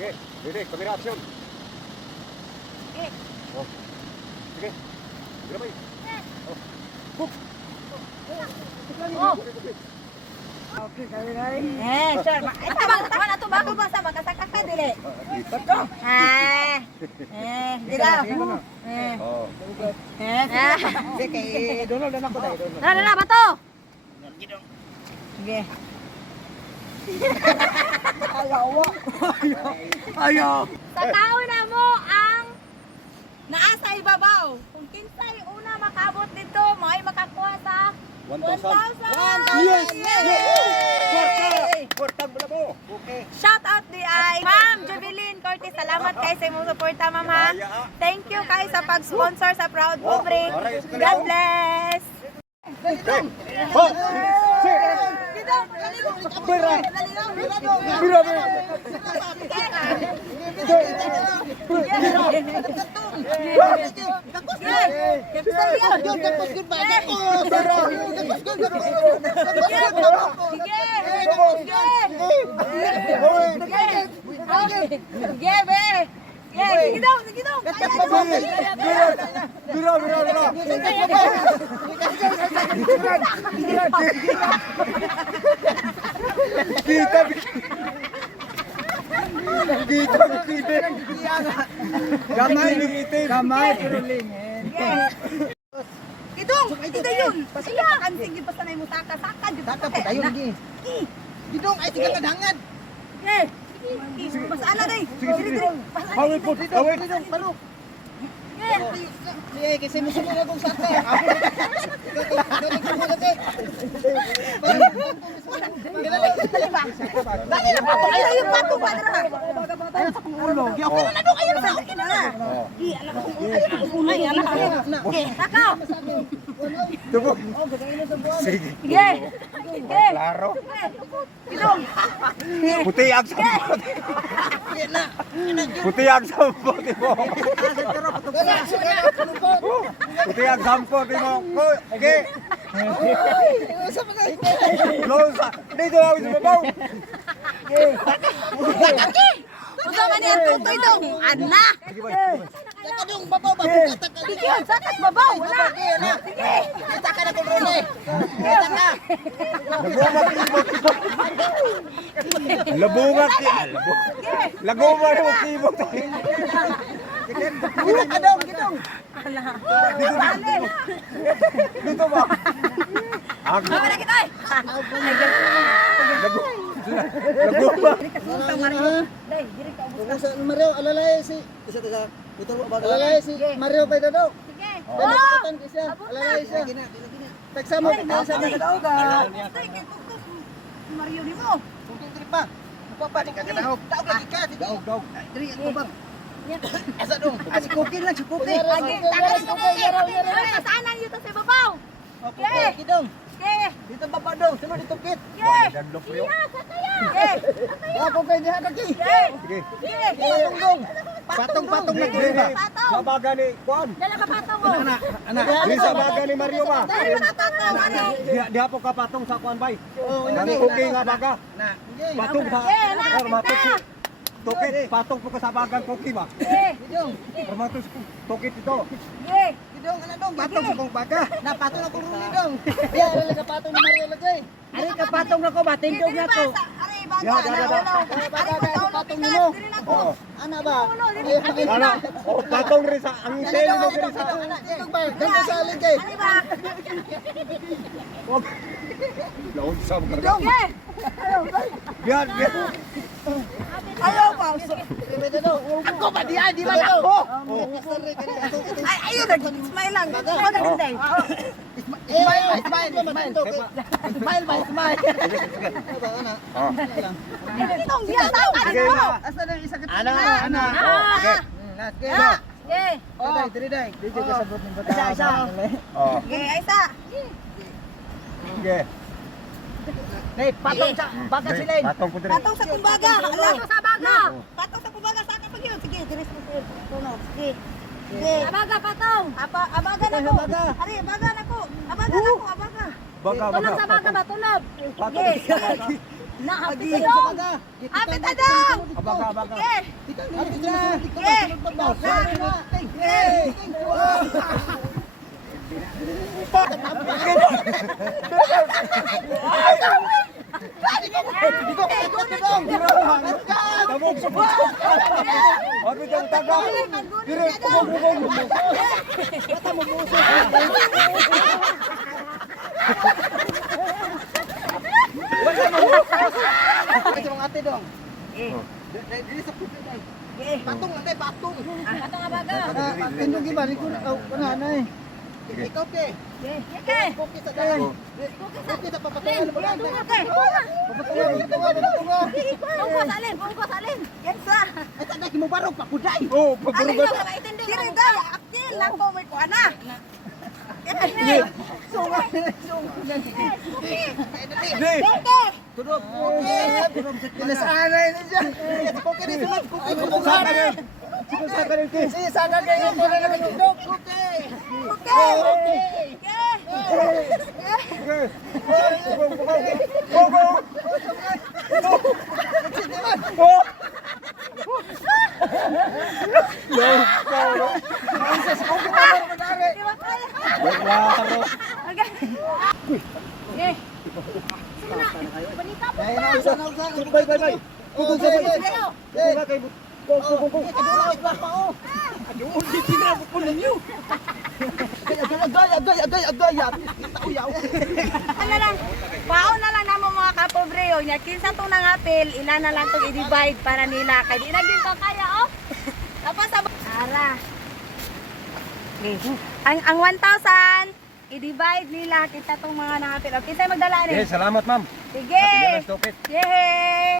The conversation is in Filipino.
Sige, ready, camera action. Sige. Oh. Sige. Sige bay. Oh. Book. Oh. Okay, kami. Sure. Ito ba na to ba ko ba sa makasaka ka dili? Bato. Dila. Oh. Sige, Donald na ako dai, Donald. na bato. Sige. Ayaw. Sa tao na mo ang naa sa ibabaw. Kung kinsay una makabot dito, may makakuha sa 1,000. Yes! Yay! Portang bala mo. Okay. Shout out di ay Ma'am Jubilin Cortez. Salamat kay sa imong suporta, Ma'am. Ha? Thank you kay sa pag-sponsor sa Proud Pobre. God bless. Oh! Bira! Bira! Kita gamay limited. Gamay pero lingin. Idong, ito yun. Iya, kan sige basta na imong saka jud. Saka po tayo lagi. Gidong ay tiga kadangad. Eh. Mas ana day. Sige. Hawid po, hawid. Gidong palo. Eh. Sige kasi musulo na kong saka. Dali na pato. Ay, yung pato ba dira? Ay sa kong ulo. Okay na do kayo na. Okay na. Iya, anak ko. Ay, anak ko. Okay, sakaw. Tubo. Sige. Sige. Sige. Klaro. Idong. Puti ang sampot. Puti ang sampot mo. Puti ang sampot mo. Okay. Losa. Dito ako sa babaw. Usa man yan tutoy dong. Ana. Saka dong babaw ba bugat ka. Sige, sakas babaw. Wala. Sige. Kita ka na kong role. Kita ka. Labungat ki. Laguman mo kibot. Gidong adong gidong. Dito ba? Ako. Wala kita. Laguman. Dai, diri ka ubos. Sa Mario alalay si isa ito ba alalay si Mario pa daw. Sige. Benekatan ko siya. Alalay siya. Tagsamo sa daw ga. Mario ni mo. Kung diri pa. Papa di ka kadahog. Daog lagi ka. Daog. Diri ako ba. Asa dong. Asi cookie lang si cookie. Lagi, takas ko kay. Kasanan yun sa babaw. Okay, gidong. Okay. Dito baba dong. Sunod dito kit. Okay. Danlok yo. Iya, sakaya. Okay. Ako kay diha kaki. Sige. Sige. Patong dong. Patong na diri ba. Patong. Sa baga ni Kuan. Dala ka patong mo. Anak. Di sa baga ni Mario ba? Dali mo na patong. Ano? Di po ka patong sa Kuan bay. Oh, Nang okay nga baga. Na. Patong sa Permatos. Tokit, patong po ka sa bagang koki ba? Eh. Gidong. Permatos tokit ito. Sige. Gidong ana dong. Patong sa kong baga. Na patong ako runi dong. Diya ala ka patong ni Mario lagay. Ari ka patong nako ba? Tindog na ko. Ari, baga. Ya, ya, ya. Ari, Patong nimo. Oo. Ana ba? Ana, oh, patong rin sa ang sale mo rin sa. Tindog ba? Dito sa aligay. Ari ba? Laon sa mga. Sige. Biar, biar. Ayaw pa. Ako ba di ay di ba ako? Ay, ayun na. Smile lang. Maganda eh. Smile ba? Smile. Oh. Itong biya tao ka Sige mo. na. Asa na isa ka? Ana. Okay. Last game. Sige. Oh, diri dai. Dito ka sabot ng bata. Isa. Oh. Sige, Aisa. Sige. Hey, patong sa baga sila. Patong ko diri. Patong sa kumbaga. Patong sa baga. Patong sa kumbaga. Saka pag yun. Sige, diris mo sir. Tuno. Sige. Sige. Abaga, patong. Abaga na ko. Ari, abaga na ko. Abaga na ko. Abaga. Baga, Tunog sa baga ba? Tunog. Patong. Sige. Na, happy Agi, tadong. sa Happy tadong. Abaga, abaga. Sige. Kita na, kita na. Tabog, sabog. Abi kang taga. Dire, pugong. Kasi mga ate dong. Dili sa puti dai. Patong lang dai, patong. Patong abaga. Tindog iba ni ko kananay. Ikaw ke. Sige. Focus sa dai. Focus sa papatayan mo lang. Okay. Pungko salin, pungko salin. Yes sa. Ay tadak mo barog pa kuday. Oh, Alin pagburugan. ka ba itindi? Dire gaya, akil lang ko may kuana. Di. Tudog. Pinasanay na siya. Focus ni sulod. Kung sa kanin. Kung sa kanin, Ki. Si sana kayo mo na naman tudog. Okay. Okay. Pugong. Oh. Laro. Ay na usa. Bye, bye, bye. Pugong sa bye. Pugong ka kay Pugong. Ano lang, baon na lang namo mga kapobreo nya kinsa tong nangapil ila na lang tong i-divide para nila kay di na gyud to kaya oh. Tapos sa ara. Ang 1,000 i-divide nila kita tong mga nangapil. Okay, say magdala ni. Salamat, ma'am. Sige. Stop it. Yay!